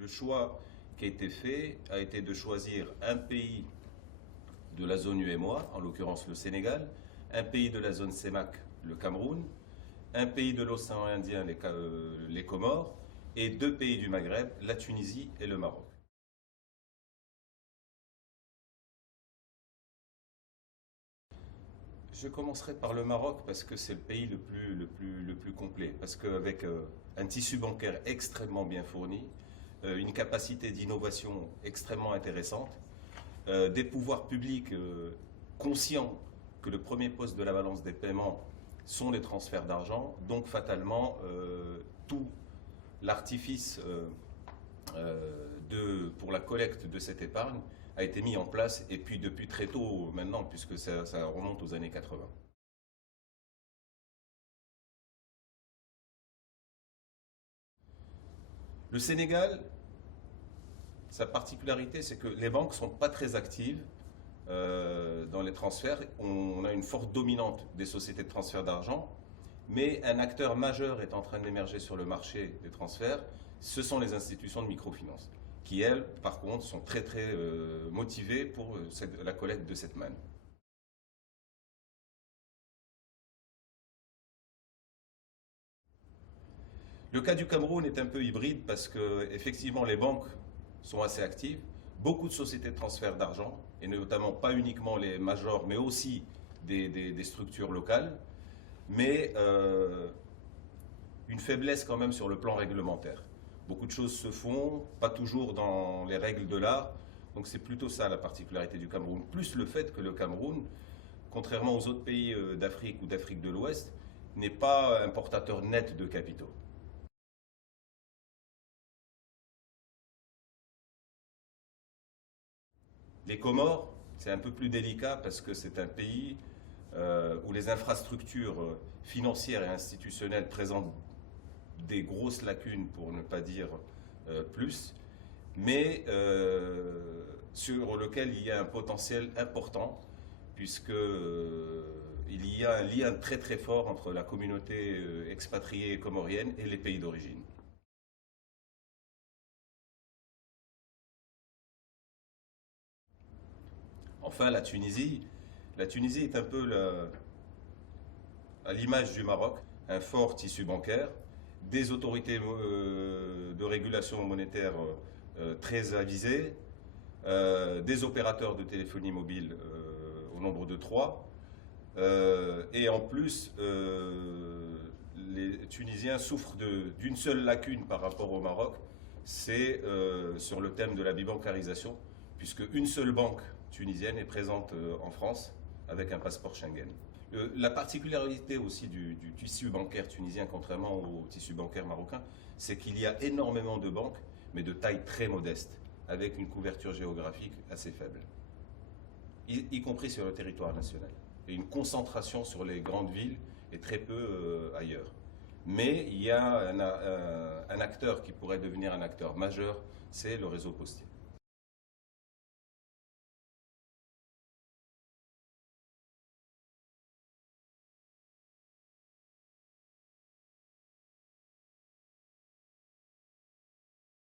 Le choix qui a été fait a été de choisir un pays de la zone UEMOA, en l'occurrence le Sénégal, un pays de la zone CEMAC, le Cameroun, un pays de l'océan Indien, les Comores, et 2 pays du Maghreb, la Tunisie et le Maroc. Je commencerai par le Maroc parce que c'est le pays le plus complet. Parce qu'avec un tissu bancaire extrêmement bien fourni, une capacité d'innovation extrêmement intéressante, des pouvoirs publics conscients que le premier poste de la balance des paiements sont les transferts d'argent, donc fatalement tout l'artifice pour la collecte de cette épargne a été mis en place, et puis depuis très tôt maintenant, puisque ça remonte aux années 80. Le Sénégal, sa particularité, c'est que les banques ne sont pas très actives dans les transferts. On a une forte dominante des sociétés de transfert d'argent, mais un acteur majeur est en train d'émerger sur le marché des transferts, ce sont les institutions de microfinance, qui elles, par contre, sont très motivées pour la collecte de cette manne. Le cas du Cameroun est un peu hybride parce que, effectivement, les banques sont assez actives, beaucoup de sociétés de transfert d'argent, et notamment pas uniquement les majors, mais aussi des structures locales, mais une faiblesse quand même sur le plan réglementaire. Beaucoup de choses se font, pas toujours dans les règles de l'art, donc c'est plutôt ça la particularité du Cameroun, plus le fait que le Cameroun, contrairement aux autres pays d'Afrique ou d'Afrique de l'Ouest, n'est pas importateur net de capitaux. Les Comores, c'est un peu plus délicat parce que c'est un pays où les infrastructures financières et institutionnelles présentent des grosses lacunes, pour ne pas dire plus, mais sur lequel il y a un potentiel important, puisque il y a un lien très fort entre la communauté expatriée comorienne et les pays d'origine. Enfin, la Tunisie est un peu à l'image du Maroc, un fort tissu bancaire, des autorités de régulation monétaire très avisées, des opérateurs de téléphonie mobile au nombre de 3, et en plus, les Tunisiens souffrent d'une seule lacune par rapport au Maroc, c'est sur le thème de la bibancarisation, puisque une seule banque tunisienne est présente en France avec un passeport Schengen. La particularité aussi du tissu bancaire tunisien, contrairement au tissu bancaire marocain, c'est qu'il y a énormément de banques, mais de taille très modeste, avec une couverture géographique assez faible, y compris sur le territoire national. Et une concentration sur les grandes villes et très peu ailleurs. Mais il y a un acteur qui pourrait devenir un acteur majeur, c'est le réseau postier.